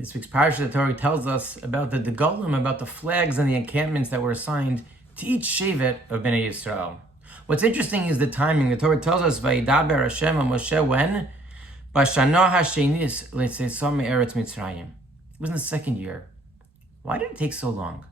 This week's Parshas, the Torah tells us about the degolim, about the flags and the encampments that were assigned to each shevet of Bnei Yisrael. What's interesting is the timing. The Torah tells us, "Vayidaber Hashem al Moshe when b'shana hashenis letzeiso me'eretz Mitzrayim." It was in the second year. Why did it take so long?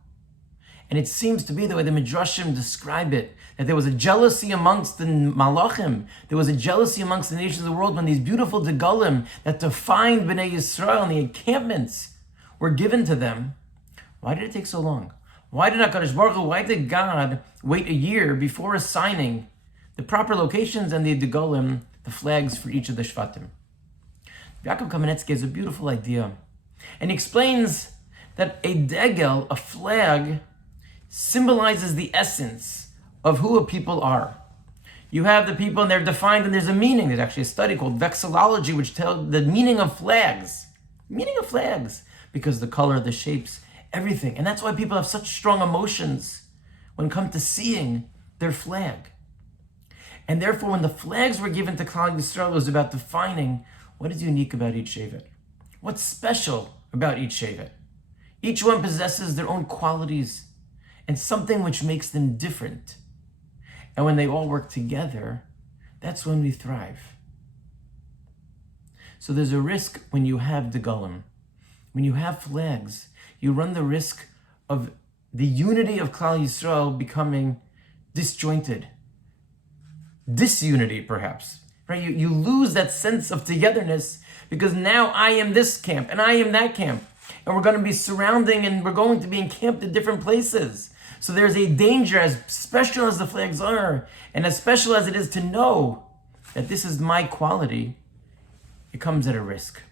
And it seems to be the way the Midrashim describe it, that there was a jealousy amongst the Malachim, there was a jealousy amongst the nations of the world when these beautiful degalim that defined Bnei Yisrael and the encampments were given to them. Why did it take so long? Why did HaKadosh Baruch Hu, why did God wait a year before assigning the proper locations and the degalim, the flags for each of the Shvatim? Yaakov Kamenetsky has a beautiful idea, and he explains that a degel, a flag, symbolizes the essence of who a people are. You have the people and they're defined and there's a meaning. There's actually a study called vexillology which tells the meaning of flags. Meaning of flags. Because the color, the shapes, everything. And that's why people have such strong emotions when it comes to seeing their flag. And therefore when the flags were given to Klal Yisrael, it was about defining what is unique about each shevet. What's special about each shevet. Each one possesses their own qualities and something which makes them different. And when they all work together, that's when we thrive. So there's a risk when you have degalim. When you have flags, you run the risk of the unity of Klal Yisrael becoming disjointed. Disunity, perhaps. Right? You lose that sense of togetherness because now I am this camp and I am that camp. And we're going to be surrounding and we're going to be encamped at different places. So there's a danger, as special as the flags are, and as special as it is to know that this is my quality, it comes at a risk.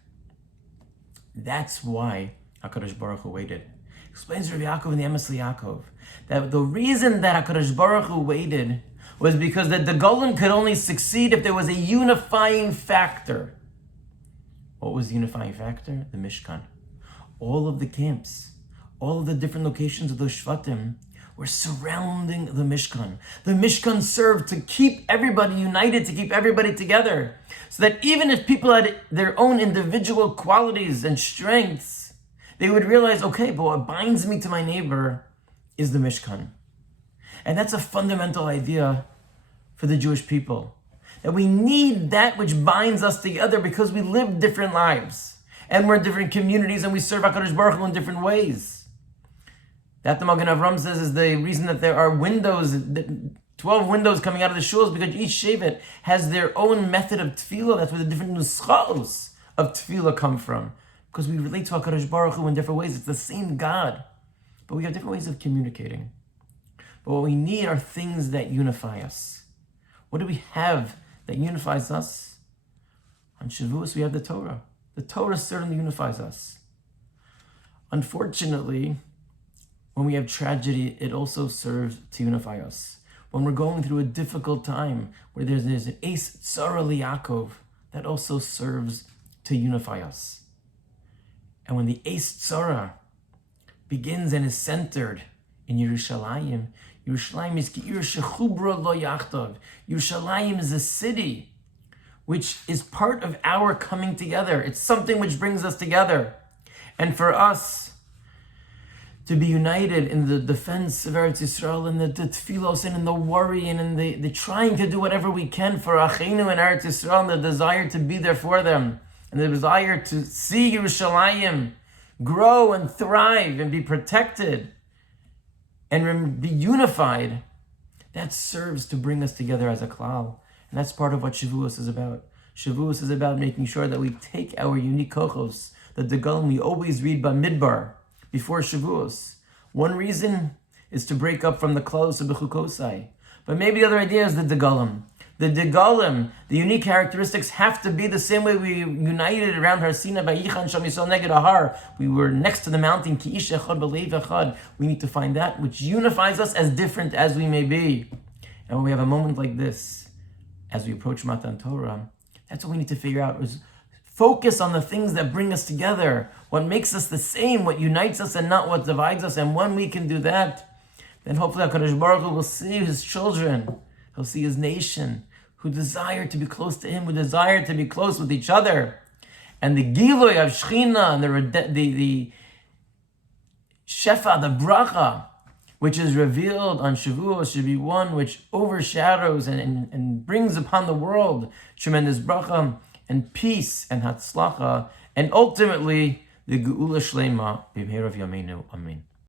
That's why HaKadosh Baruch Hu waited. Explains Rav Yaakov in the Emes Yaakov that the reason that HaKadosh Baruch Hu waited was because the degalim could only succeed if there was a unifying factor. What was the unifying factor? The mishkan. All of the camps, all of the different locations of those shvatim were surrounding the mishkan. The mishkan served to keep everybody united, to keep everybody together. So that even if people had their own individual qualities and strengths, they would realize, okay, but what binds me to my neighbor is the mishkan. And that's a fundamental idea for the Jewish people. That we need that which binds us together because we live different lives. And we're in different communities and we serve HaKadosh Baruch Hu in different ways. That the Magen Avram says is the reason that there are windows, 12 windows coming out of the shuls, because each shevet has their own method of tefillah. That's where the different nuschos of tefillah come from. Because we relate to HaKadosh Baruch Hu in different ways. It's the same God. But we have different ways of communicating. But what we need are things that unify us. What do we have that unifies us? On Shavuos we have the Torah. The Torah certainly unifies us. Unfortunately, when we have tragedy, it also serves to unify us. When we're going through a difficult time, where there's an Eis Tzara Li'Yakov, that also serves to unify us. And when the Eis Tzara begins and is centered in Yerushalayim, Yerushalayim is Ki'ir Shechubra Lo Yachtav. Yerushalayim is a city which is part of our coming together. It's something which brings us together. And for us to be united in the defense of Eretz Yisrael and the tefillos and in the worry and in the trying to do whatever we can for Achinu and Eretz Yisrael and the desire to be there for them and the desire to see Yerushalayim grow and thrive and be protected and be unified, that serves to bring us together as a klal. And that's part of what Shavuos is about. Shavuos is about making sure that we take our unique kochos, the degalim we always read Bamidbar before Shavuos. One reason is to break up from the klalos of Bechukosai. But maybe the other idea is the degalim. The degalim, the unique characteristics have to be the same way we united around Har Sinai by Yichan Sham Yisrael Neged Ahar. We were next to the mountain, Ki Ish Echad B'Leiv Echad. We need to find that which unifies us as different as we may be. And when we have a moment like this, as we approach Matan Torah, that's what we need to figure out, is focus on the things that bring us together, what makes us the same, what unites us and not what divides us. And when we can do that, then hopefully HaKadosh Baruch Hu will see his children, he'll see his nation, who desire to be close to him, who desire to be close with each other. And the Giloy of Shechina and the Shefa, the Bracha, which is revealed on Shavuos, should be one which overshadows and brings upon the world tremendous bracha and peace and hatzlacha, and ultimately the Geula Shlema b'meherav yameinu. Amen.